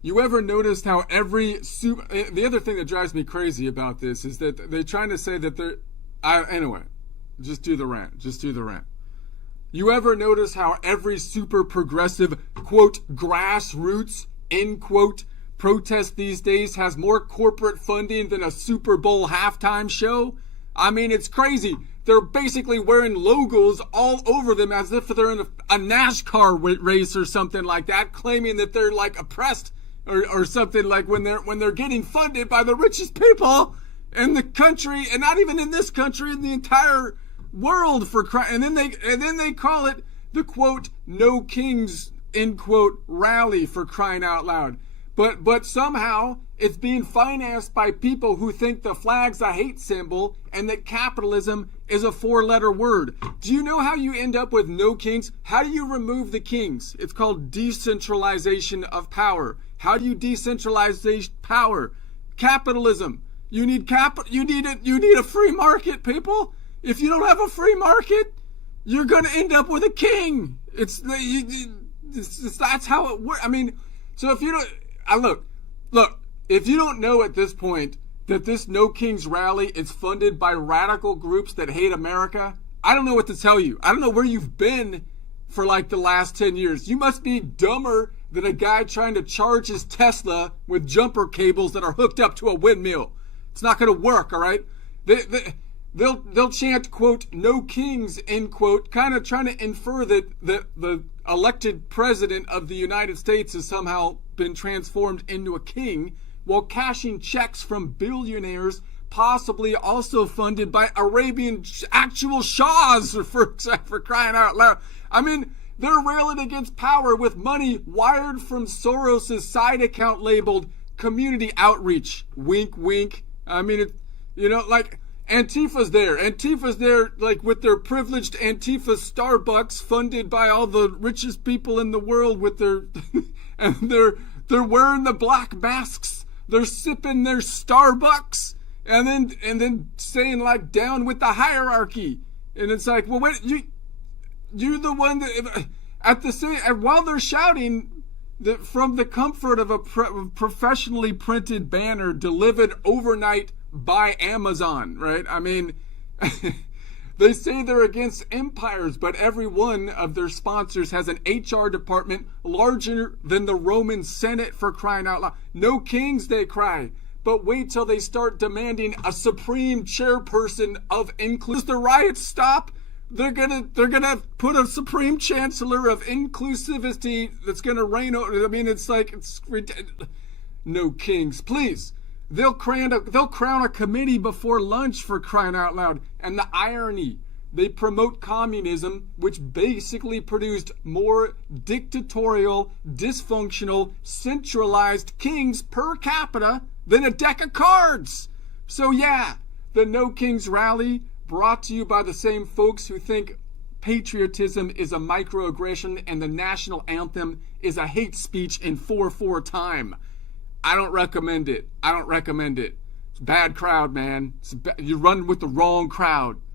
You ever noticed how the other thing that drives me crazy about this is that they're trying to say that anyway, just do the rant. Just do the rant. You ever notice how every super progressive, quote, grassroots, end quote, protest these days has more corporate funding than a Super Bowl halftime show? I mean, it's crazy. They're basically wearing logos all over them as if they're in a NASCAR race or something like that, claiming that they're like oppressed or something, like when they're getting funded by the richest people in the country, and not even in this country, in the entire world, for crying. And then they call it the quote "No Kings" end quote rally, for crying out loud. But somehow it's being financed by people who think the flag's a hate symbol and that capitalism is a four-letter word. Do you know how you end up with no kings? How do you remove the kings? It's called decentralization of power. How do you decentralize power? Capitalism. You need a free market, people. If you don't have a free market, you're going to end up with a king. That's how it works. I mean, so if you don't, look, if you don't know at this point that this No Kings rally is funded by radical groups that hate America, I don't know what to tell you. I don't know where you've been for like the last 10 years. You must be dumber than a guy trying to charge his Tesla with jumper cables that are hooked up to a windmill. It's not going to work, all right? They'll chant, quote, "No Kings," end quote, kind of trying to infer that the elected president of the United States has somehow been transformed into a king, while cashing checks from billionaires, possibly also funded by Arabian actual shahs, for crying out loud. I mean, they're railing against power with money wired from Soros' side account labeled community outreach. Wink, wink. I mean, like Antifa's there. Antifa's there, like with their privileged Antifa Starbucks funded by all the richest people in the world with their, and they're wearing the black masks. They're sipping their Starbucks and then saying like down with the hierarchy. And it's like, well, wait, you're the one that at the same, and while they're shouting that from the comfort of a professionally printed banner delivered overnight by Amazon, right? I mean, they say they're against empires, but every one of their sponsors has an HR department larger than the Roman Senate, for crying out loud. No kings, they cry. But wait till they start demanding a supreme chairperson of inclusion. Does the riots stop? They're gonna put a supreme chancellor of inclusivity that's gonna reign over. I mean, it's no kings, please. They'll crown a committee before lunch, for crying out loud. And the irony, they promote communism, which basically produced more dictatorial, dysfunctional, centralized kings per capita than a deck of cards. So yeah, the No Kings rally, brought to you by the same folks who think patriotism is a microaggression and the national anthem is a hate speech in 4/4 time. I don't recommend it. It's a bad crowd, man. You run with the wrong crowd.